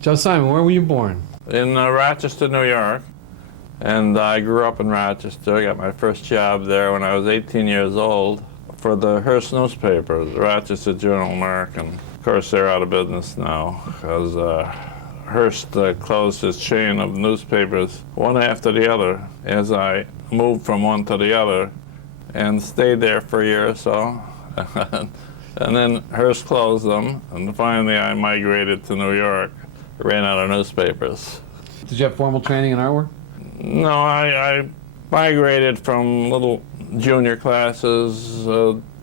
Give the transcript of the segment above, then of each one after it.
Joe Simon, where were you born? In Rochester, New York. And I grew up in Rochester. I got my first job there when I was 18 years old for the Hearst newspaper, the Rochester Journal-American. Of course, they're out of business now because Hearst closed his chain of newspapers one after the other as I moved from one to the other and stayed there for a year or so. And then Hearst closed them, and finally I migrated to New York, ran out of newspapers. Did you have formal training in artwork? No, I migrated from little junior classes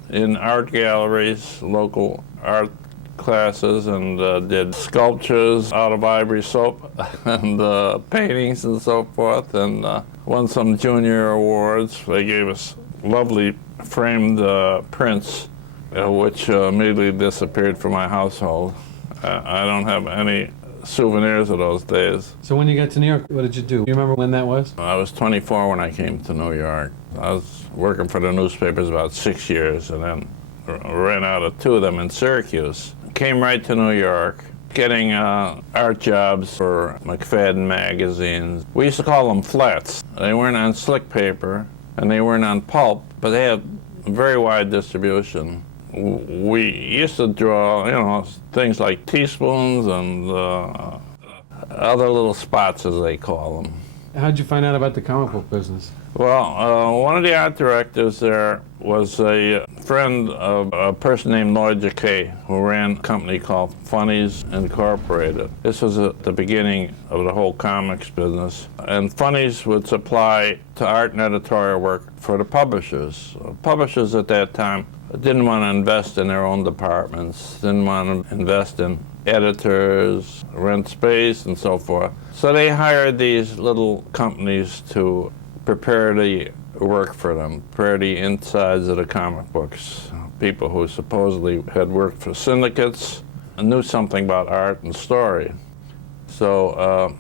in art galleries, local art classes, and did sculptures out of ivory soap and paintings and so forth, and won some junior awards. They gave us lovely framed prints, which immediately disappeared from my household. I don't have any souvenirs of those days. So when you got to New York, what did you do? Do you remember when that was? I was 24 when I came to New York. I was working for the newspapers about 6 years, and then ran out of 2 of them in Syracuse. Came right to New York, getting art jobs for McFadden magazines. We used to call them flats. They weren't on slick paper, and they weren't on pulp, but they had very wide distribution. We used to draw, things like teaspoons and other little spots, as they call them. How'd you find out about the comic book business? Well, one of the art directors there was a friend of a person named Lloyd Jacquet, who ran a company called Funnies Incorporated. This was at the beginning of the whole comics business. And Funnies would supply to art and editorial work for the publishers. Publishers at that time didn't want to invest in their own departments, didn't want to invest in editors, rent space, and so forth. So they hired these little companies to prepare the work for them, prepare the insides of the comic books. People who supposedly had worked for syndicates and knew something about art and story. So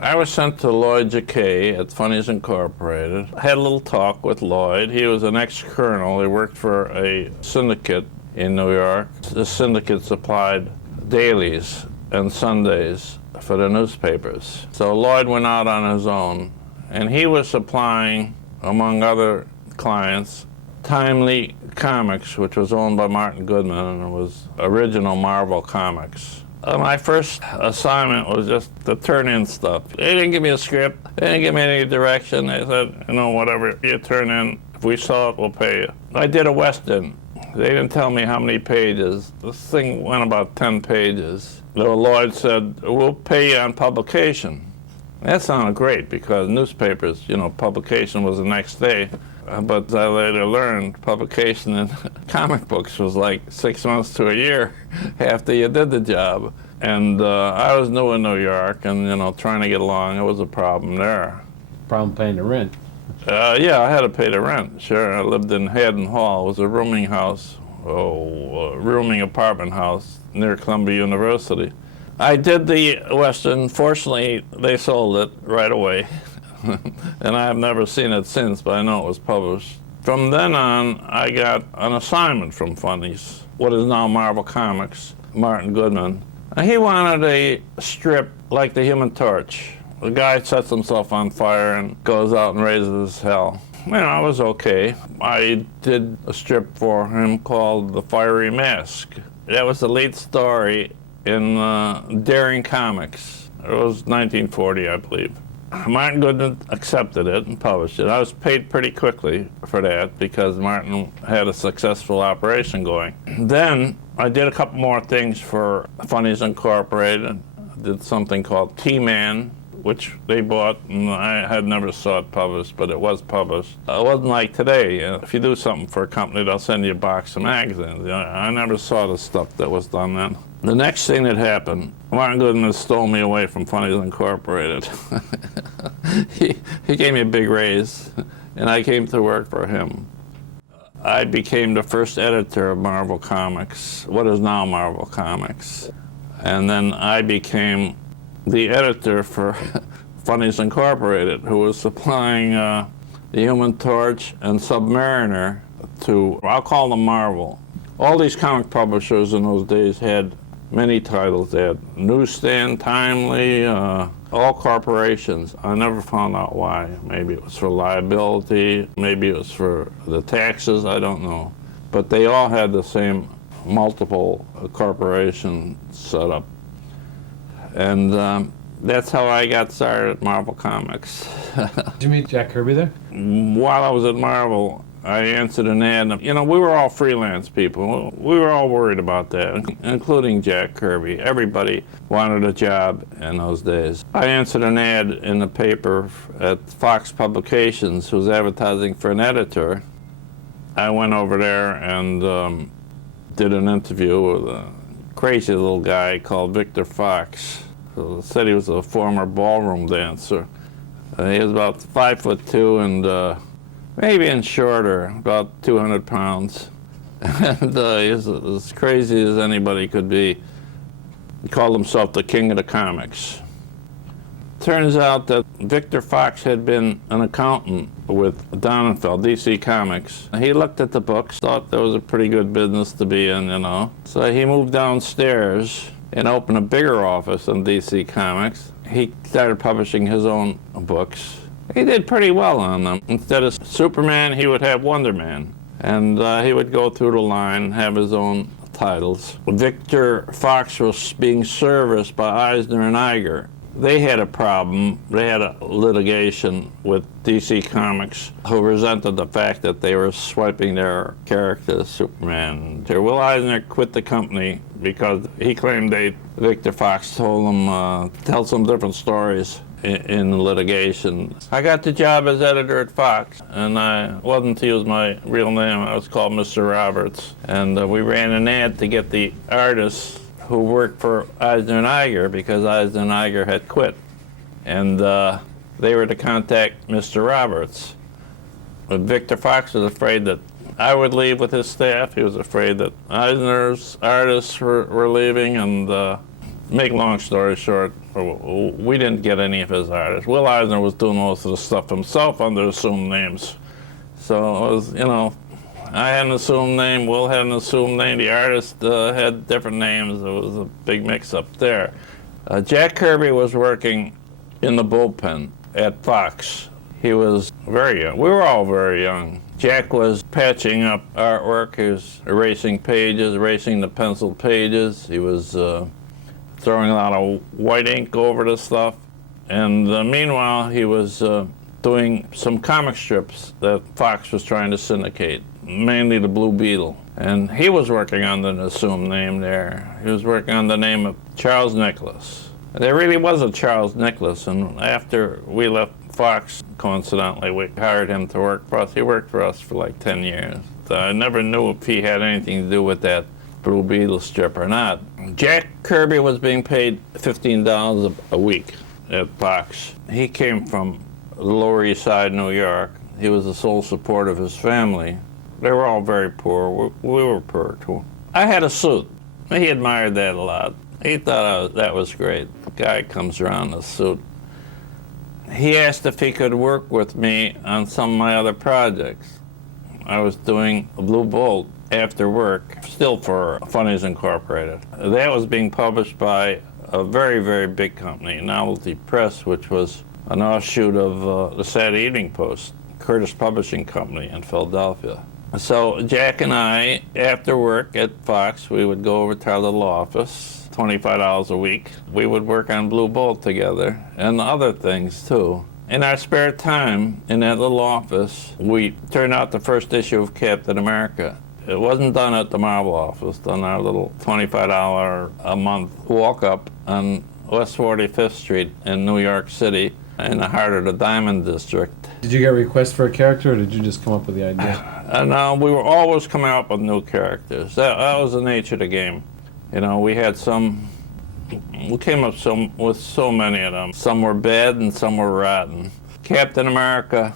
I was sent to Lloyd Jacquet at Funnies Incorporated. I had a little talk with Lloyd. He was an ex-colonel. He worked for a syndicate in New York. The syndicate supplied dailies and Sundays for the newspapers. So Lloyd went out on his own, and he was supplying, among other clients, Timely Comics, which was owned by Martin Goodman, and it was original Marvel Comics. My first assignment was just to turn in stuff. They didn't give me a script. They didn't give me any direction. They said, whatever you turn in, if we saw it, we'll pay you. I did a Western. They didn't tell me how many pages. This thing went about 10 pages. Lloyd said, we'll pay you on publication. That sounded great because newspapers, publication was the next day. But I later learned publication in comic books was like 6 months to a year after you did the job. And I was new in New York, and trying to get along, it was a problem there. Problem paying the rent? Yeah, I had to pay the rent, sure. I lived in Haddon Hall. It was a rooming house, rooming apartment house near Columbia University. I did the Western. Fortunately, they sold it right away. And I have never seen it since, but I know it was published. From then on, I got an assignment from Funnies, what is now Marvel Comics, Martin Goodman. And he wanted a strip like the Human Torch. The guy sets himself on fire and goes out and raises hell. I was okay. I did a strip for him called The Fiery Mask. That was the lead story in Daring Comics. It was 1940, I believe. Martin Goodman accepted it and published it. I was paid pretty quickly for that because Martin had a successful operation going. Then I did a couple more things for Funnies Incorporated. I did something called T-Man, which they bought, and I had never saw it published, but it was published. It wasn't like today. If you do something for a company, they'll send you a box of magazines. I never saw the stuff that was done then. The next thing that happened, Martin Goodman stole me away from Funnies Incorporated. He gave me a big raise, and I came to work for him. I became the first editor of Marvel Comics, what is now Marvel Comics. And then I became the editor for Funnies Incorporated, who was supplying the Human Torch and Submariner to, I'll call them Marvel. All these comic publishers in those days had many titles. They had Newsstand, Timely, all corporations. I never found out why. Maybe it was for liability, maybe it was for the taxes, I don't know. But they all had the same multiple corporation setup. And that's how I got started at Marvel Comics. Did you meet Jack Kirby there? While I was at Marvel, I answered an ad. You know, we were all freelance people. We were all worried about that, including Jack Kirby. Everybody wanted a job in those days. I answered an ad in the paper at Fox Publications, who was advertising for an editor. I went over there and did an interview with a crazy little guy called Victor Fox. Said he was a former ballroom dancer. He was about 5'2" and maybe in shorter, about 200 pounds. And he was as crazy as anybody could be. He called himself the king of the comics. Turns out that Victor Fox had been an accountant with Donenfeld, DC Comics. He looked at the books, thought there was a pretty good business to be in, you know. So he moved downstairs and opened a bigger office in DC Comics. He started publishing his own books. He did pretty well on them. Instead of Superman, he would have Wonder Man. And he would go through the line and have his own titles. Victor Fox was being serviced by Eisner and Iger. They had a problem. They had a litigation with DC Comics, who resented the fact that they were swiping their characters, Superman. Will Eisner quit the company because he claimed Victor Fox told him tell some different stories in litigation. I got the job as editor at Fox, and I wasn't to use my real name. I was called Mr. Roberts, and we ran an ad to get the artists who worked for Eisner and Iger, because Eisner and Iger had quit. And they were to contact Mr. Roberts. But Victor Fox was afraid that I would leave with his staff. He was afraid that Eisner's artists were leaving, and make long story short, we didn't get any of his artists. Will Eisner was doing most of the stuff himself under assumed names. So it was, you know, I had an assumed name, Will had an assumed name, the artist had different names. It was a big mix-up there. Jack Kirby was working in the bullpen at Fox. He was very young. We were all very young. Jack was patching up artwork. He was erasing pages, erasing the penciled pages. He was throwing a lot of white ink over the stuff. And meanwhile, he was doing some comic strips that Fox was trying to syndicate, mainly the Blue Beetle. And he was working under an assumed name there. He was working on the name of Charles Nicholas. There really was a Charles Nicholas, and after we left Fox, coincidentally, we hired him to work for us. He worked for us for like 10 years. I never knew if he had anything to do with that Blue Beetle strip or not. Jack Kirby was being paid $15 a week at Fox. He came from the Lower East Side, New York. He was the sole support of his family. They were all very poor. We were poor too. I had a suit. He admired that a lot. He thought that was great. The guy comes around in a suit. He asked if he could work with me on some of my other projects. I was doing a Blue Bolt after work, still for Funnies Incorporated. That was being published by a very, very big company, Novelty Press, which was an offshoot of the Saturday Evening Post, Curtis Publishing Company in Philadelphia. So Jack and I, after work at Fox, we would go over to our little office, $25 a week. We would work on Blue Bolt together and other things too. In our spare time in that little office, we turned out the first issue of Captain America. It wasn't done at the Marvel office, done our little $25 a month walk-up on West 45th Street in New York City, in the heart of the Diamond District. Did you get requests for a character, or did you just come up with the idea? No, we were always coming up with new characters. That was the nature of the game. You know, we came up with so many of them. Some were bad and some were rotten. Captain America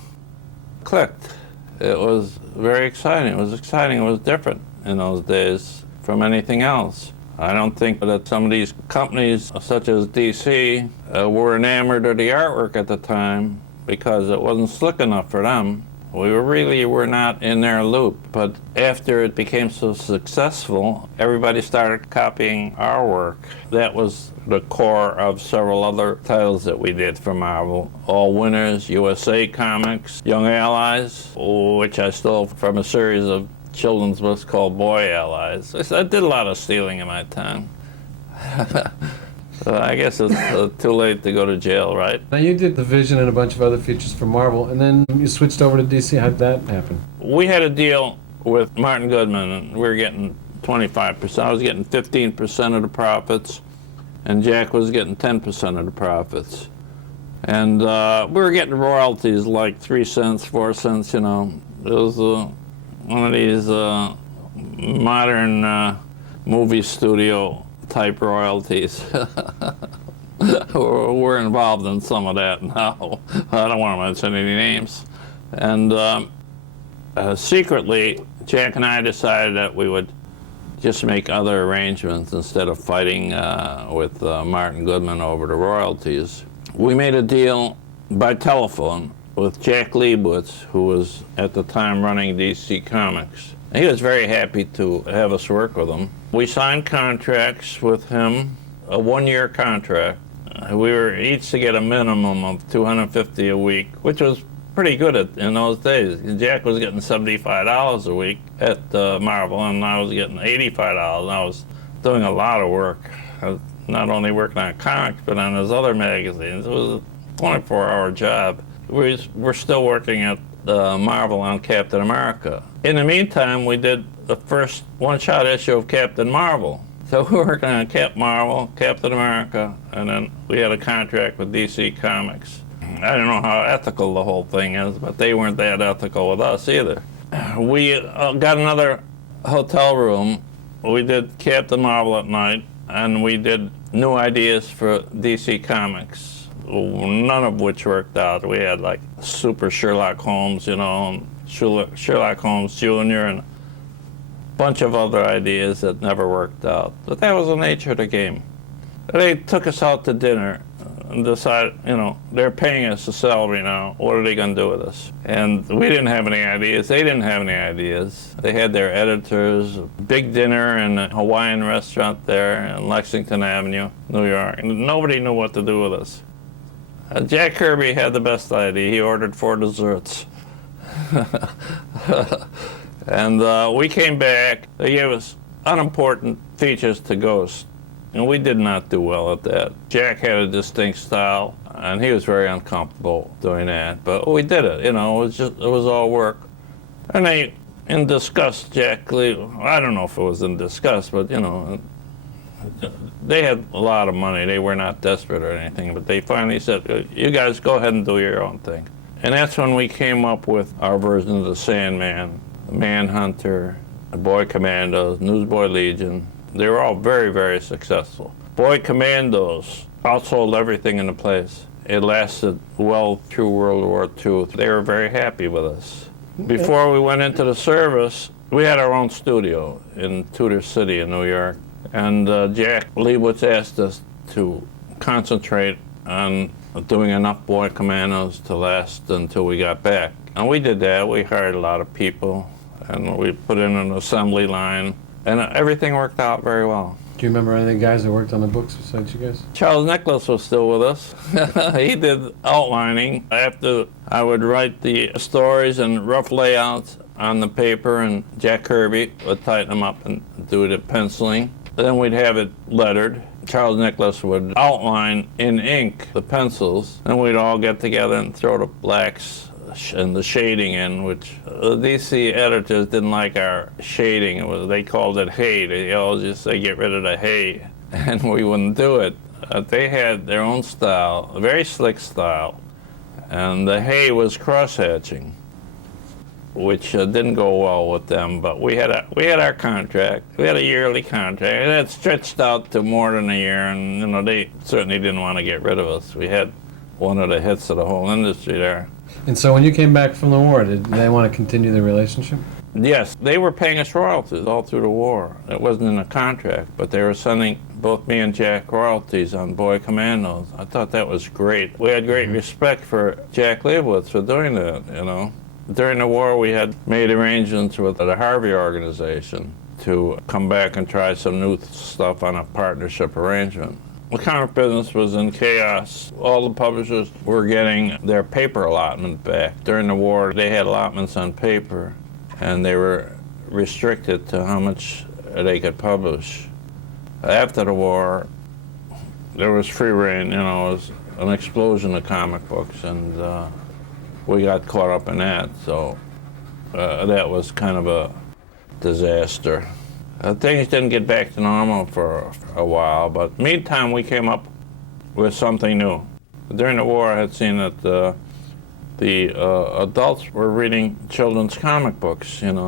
clicked. It was very exciting. It was exciting. It was different in those days from anything else. I don't think that some of these companies, such as DC, were enamored of the artwork at the time because it wasn't slick enough for them. We really were not in their loop, but after it became so successful, everybody started copying our work. That was the core of several other titles that we did for Marvel. All Winners, USA Comics, Young Allies, which I stole from a series of children's books called Boy Allies. I did a lot of stealing in my time. I guess it's too late to go to jail, right? Now you did the Vision and a bunch of other features for Marvel, and then you switched over to DC. How'd that happen? We had a deal with Martin Goodman, and we were getting 25%. I was getting 15% of the profits, and Jack was getting 10% of the profits. And we were getting royalties like 3 cents, 4 cents, you know. It was one of these modern movie studio type royalties. We're involved in some of that now. I don't want to mention any names. And secretly, Jack and I decided that we would just make other arrangements instead of fighting with Martin Goodman over the royalties. We made a deal by telephone with Jack Liebowitz, who was at the time running DC Comics. He was very happy to have us work with him. We signed contracts with him, a 1-year contract. We were each to get a minimum of $250 a week, which was pretty good in those days. Jack was getting $75 a week at Marvel, and I was getting $85. And I was doing a lot of work. I was not only working on comics, but on his other magazines. It was a 24-hour job. We're still working at Marvel on Captain America. In the meantime, we did the first one-shot issue of Captain Marvel. So we were working on Cap Marvel, Captain America, and then we had a contract with DC Comics. I don't know how ethical the whole thing is, but they weren't that ethical with us either. We got another hotel room. We did Captain Marvel at night, and we did New Ideas for DC Comics, none of which worked out. We had like Super Sherlock Holmes, you know, and Sherlock Holmes Jr., and a bunch of other ideas that never worked out. But that was the nature of the game. They took us out to dinner and decided, you know, they're paying us a salary now. What are they going to do with us? And we didn't have any ideas. They didn't have any ideas. They had their editors, a big dinner in a Hawaiian restaurant there in Lexington Avenue, New York. And nobody knew what to do with us. Jack Kirby had the best idea. He ordered 4 desserts. And we came back. They gave us unimportant features to Ghost. And we did not do well at that. Jack had a distinct style, and he was very uncomfortable doing that. But we did it, you know, it was all work. And they, in disgust, Jack Lee, I don't know if it was in disgust, but, you know, they had a lot of money. They were not desperate or anything, but they finally said, you guys go ahead and do your own thing. And that's when we came up with our version of the Sandman, the Manhunter, the Boy Commandos, Newsboy Legion. They were all very, very successful. Boy Commandos outsold everything in the place. It lasted well through World War II. They were very happy with us. Before we went into the service, we had our own studio in Tudor City in New York. And Jack Liebowitz asked us to concentrate on doing enough Boy Commandos to last until we got back. And we did that. We hired a lot of people, and we put in an assembly line. And everything worked out very well. Do you remember any of the guys that worked on the books besides you guys? Charles Nicholas was still with us. He did outlining. After I would write the stories and rough layouts on the paper, and Jack Kirby would tighten them up and do the penciling. Then we'd have it lettered. Charles Nicholas would outline in ink the pencils, and we'd all get together and throw the blacks and the shading in, which the DC editors didn't like our shading. They called it hay. They always just say, get rid of the hay, and we wouldn't do it. They had their own style, a very slick style, and the hay was cross-hatching, which didn't go well with them. But we had our contract. We had a yearly contract, and it stretched out to more than a year. And you know, they certainly didn't want to get rid of us. We had one of the hits of the whole industry there. And so when you came back from the war, did they want to continue the relationship? Yes, they were paying us royalties all through the war. It wasn't in the contract, but they were sending both me and Jack royalties on Boy Commandos. I thought that was great. We had great respect for Jack Liebowitz for doing that, you know. During the war, we had made arrangements with the Harvey organization to come back and try some new stuff on a partnership arrangement. The comic business was in chaos. All the publishers were getting their paper allotment back. During the war, they had allotments on paper, and they were restricted to how much they could publish. After the war, there was free reign, it was an explosion of comic books, and we got caught up in that, so that was kind of a disaster. Things didn't get back to normal for a while, but meantime we came up with something new. During the war, I had seen that the adults were reading children's comic books, and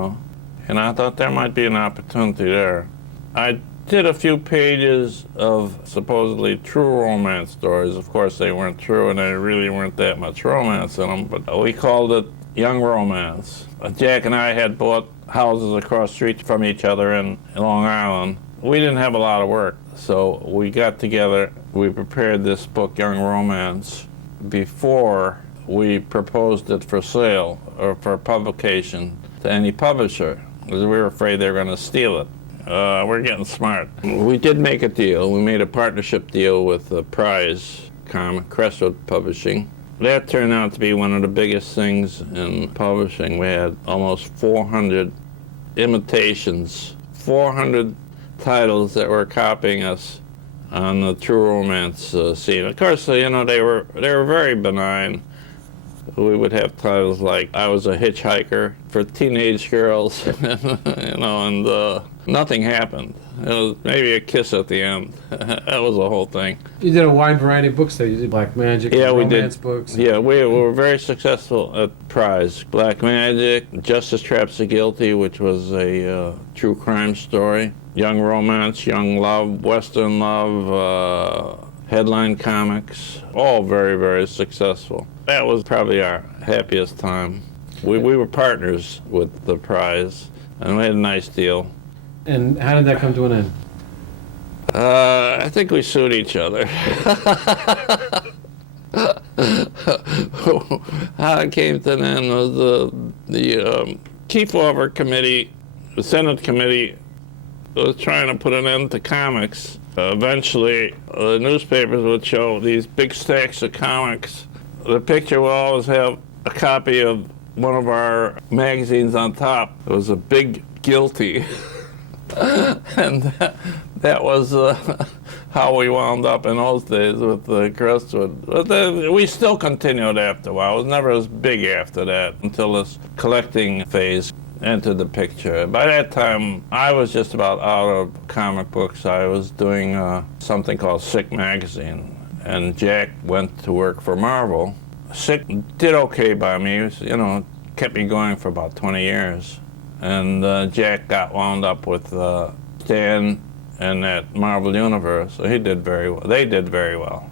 I thought there might be an opportunity there. I did a few pages of supposedly true romance stories. Of course, they weren't true, and there really weren't that much romance in them, but we called it Young Romance. Jack and I had bought houses across the street from each other in Long Island. We didn't have a lot of work, so we got together. We prepared this book, Young Romance, before we proposed it for sale or for publication to any publisher, because we were afraid they were going to steal it. We're getting smart. We did make a deal. We made a partnership deal with the Prize comic, Crestwood Publishing. That turned out to be one of the biggest things in publishing. We had almost 400 imitations, 400 titles that were copying us on the true romance scene. Of course, they were very benign. We would have titles like "I Was a Hitchhiker" for teenage girls, and nothing happened. It was maybe a kiss at the end. That was the whole thing. You did a wide variety of books there. You did Black Magic, romance books. Yeah, we were very successful at Prize. Black Magic, Justice Traps the Guilty, which was a true crime story. Young Romance, Young Love, Western Love, Headline Comics, all very, very successful. That was probably our happiest time. We were partners with the Prize, and we had a nice deal. And how did that come to an end? I think we sued each other. How it came to an end was the Kefauver Committee, the Senate Committee, was trying to put an end to comics. Eventually, the newspapers would show these big stacks of comics. The picture will always have a copy of one of our magazines on top. It was a big guilty. And that was how we wound up in those days with Crestwood. But we still continued after a while. It was never as big after that until this collecting phase entered the picture. By that time, I was just about out of comic books. I was doing something called Sick Magazine, and Jack went to work for Marvel. Sick did okay by me, kept me going for about 20 years. And Jack got wound up with Stan and that Marvel Universe, so he did very well. They did very well.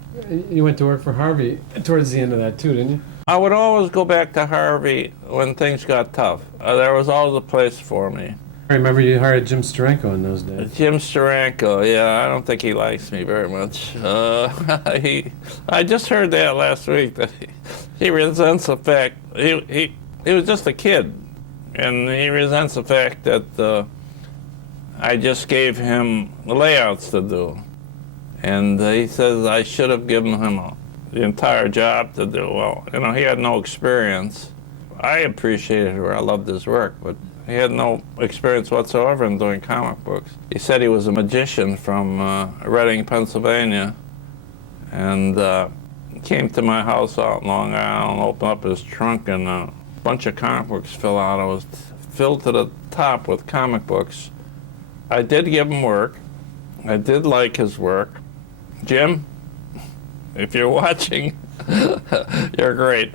You went to work for Harvey towards the end of that too, didn't you? I would always go back to Harvey when things got tough. There was always a place for me. I remember you hired Jim Steranko in those days. Jim Steranko, yeah, I don't think he likes me very much. I just heard that last week, that he resents the fact, he was just a kid, and he resents the fact that I just gave him the layouts to do. And he says I should have given him the entire job to do. Well, he had no experience. I appreciated it, I loved his work, but he had no experience whatsoever in doing comic books. He said he was a magician from Reading, Pennsylvania, and came to my house out in Long Island, opened up his trunk, and a bunch of comic books fell out. I was filled to the top with comic books. I did give him work. I did like his work. Jim, if you're watching, you're great.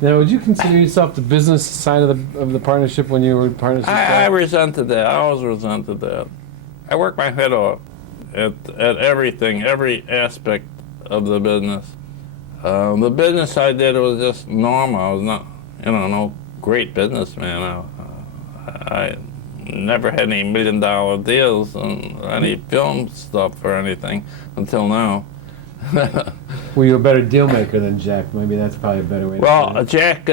Now, would you consider yourself the business side of the partnership when you were in partnership? I resented that. I always resented that. I worked my head off at everything, every aspect of the business. The business I did was just normal. I was not, no great businessman. I never had any $1 million deals on any film stuff or anything until now. Were you a better deal maker than Jack? Maybe that's probably a better way to put Well, it. Jack,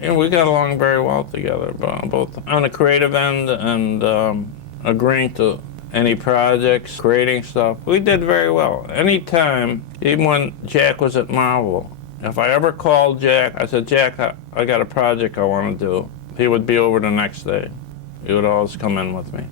we got along very well together, both on the creative end and agreeing to any projects, creating stuff. We did very well. Anytime, even when Jack was at Marvel, if I ever called Jack, I said, Jack, I got a project I want to do. He would be over the next day. He would always come in with me.